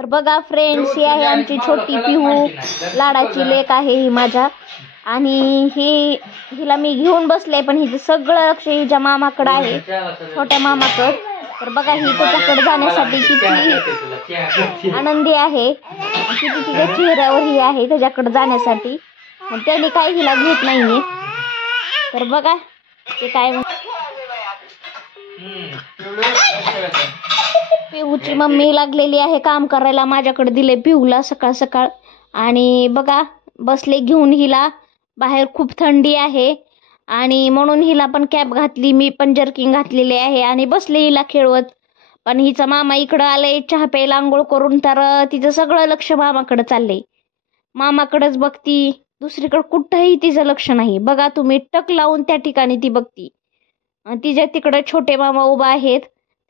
तर बघा फ्रेंड्स, ही आहे आमची छोटी पिहू, लाडाची लेक आहे ही माझ्या. आणि हिला मी घेऊन बसले, पण हिचं सगळं लक्ष हिच्या मामाकडं आहे, छोट्या मामाकडं. तर बघा ही त्याच्याकडे जाण्यासाठी किती आनंदी आहे, किती तिच्या चेहऱ्यावर ही आहे त्याच्याकडे जाण्यासाठी. आणि त्याने काही हिला घेत नाहीये. तर बघा ते काय पिहूची मम्मी लागलेली आहे काम करायला. माझ्याकडे दिले पिहूला सकाळ सकाळ. आणि बघा बसले घेऊन हिला. बाहेर खूप थंडी आहे आणि म्हणून हिला पण कॅप घातली, मी पण जर्किंग घातलेली आहे आणि बसले हिला खेळवत. पण हिचा मामा इकडं आलंय चहा प्यायला आंघोळ करून, तर तिचं सगळं लक्ष मामाकडे चाललंय. मामाकडेच बघती, दुसरीकडे कुठंही तिचं लक्ष नाही. बघा तुम्ही, टक लावून त्या ठिकाणी ती बघती. तिच्या तिकडं छोटे मामा उभा आहेत,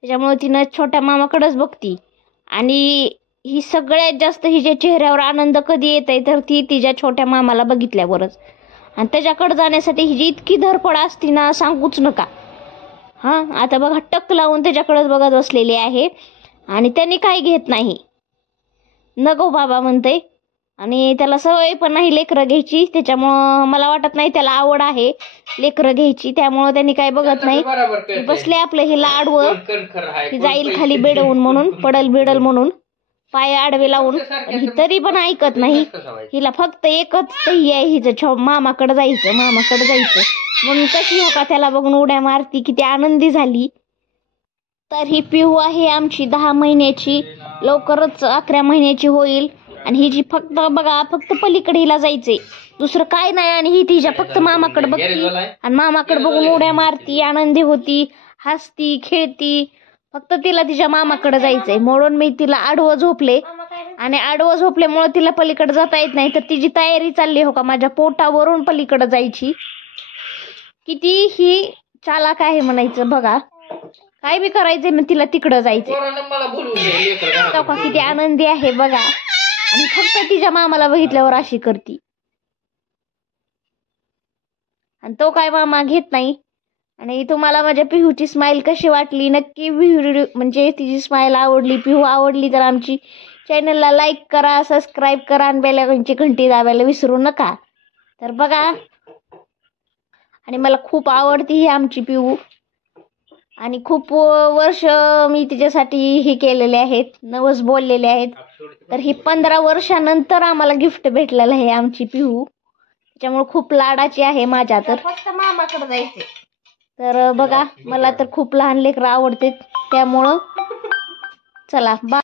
त्याच्यामुळे तिनं छोट्या मामाकडेच बघती. आणि ही सगळ्यात जास्त हिच्या चेहऱ्यावर आनंद कधी येत आहे तर ती तिच्या छोट्या मामाला बघितल्यावरच. आणि त्याच्याकडे जाण्यासाठी हिची इतकी धडपड असती ना, सांगूच नका. हां, आता बघा टक लावून त्याच्याकडेच बघत बसलेली आहे आणि त्यांनी काही घेत नाही. नको बाबा म्हणते. आणि त्याला सवय पण नाही लेकरं घ्यायची, त्याच्यामुळं मला वाटत नाही त्याला आवड आहे लेकरं घ्यायची, त्यामुळं त्यांनी काही बघत नाही. बसले आपलं हिला आडवं, ती जाईल खाली बेडवून म्हणून, पडल बिडल म्हणून पाय आडवे लावून. ही तरी पण ऐकत नाही. हिला फक्त एकच ही आहे, हिचं मामाकडे जायचं, मामाकडे जायचं म्हणून कशी हो का त्याला बघून उड्या मारती, किती आनंदी झाली. तर ही पिहू आहे आमची 10 महिन्याची, लवकरच 11 महिन्याची होईल. आणि ही जी फक्त बघा, फक्त पलीकडे हिला जायचंय, दुसरं काय नाही. आणि ही तिच्या फक्त मामाकडे बघती आणि मामाकडे बघून उड्या मारती, आनंदी होती, हसती, खेळती. फक्त तिला तिच्या मामाकडे जायचंय म्हणून मी तिला आडवं झोपले. आणि आडवं झोपल्यामुळे तिला पलीकडे जाता येत नाही, तर तिची तयारी चालली हो का माझ्या पोटावरून पलीकडे जायची. किती ही चालाक आहे म्हणायचं. बघा काय बी करायचंय मग तिला तिकडं जायचंय. किती आनंदी आहे बघा. आणि फक्त तिच्या मामाला बघितल्यावर अशी करती. आणि तो काय मामा घेत नाही. आणि तुम्हाला माझ्या पिहूची स्माईल कशी वाटली नक्की व्हिडिओ, म्हणजे तिची स्माईल आवडली, पिहू आवडली तर आमची चॅनलला लाईक करा, सबस्क्राईब करा आणि बेल आयकॉनची घंटी दाबायला विसरू नका. तर बघा, आणि मला खूप आवडती ही आमची पिहू. आणि खूप वर्ष मी तिच्यासाठी हे केलेले आहेत, नवस बोललेले आहेत. तर ही 15 वर्षानंतर आम्हाला गिफ्ट भेटलेलं आहे आमची पिहू, त्याच्यामुळे खूप लाडाची आहे माझ्या. तर फक्त मामाकडे जायचे. तर बघा, मला तर खूप लहान लेकरं आवडते, त्यामुळं चला बा.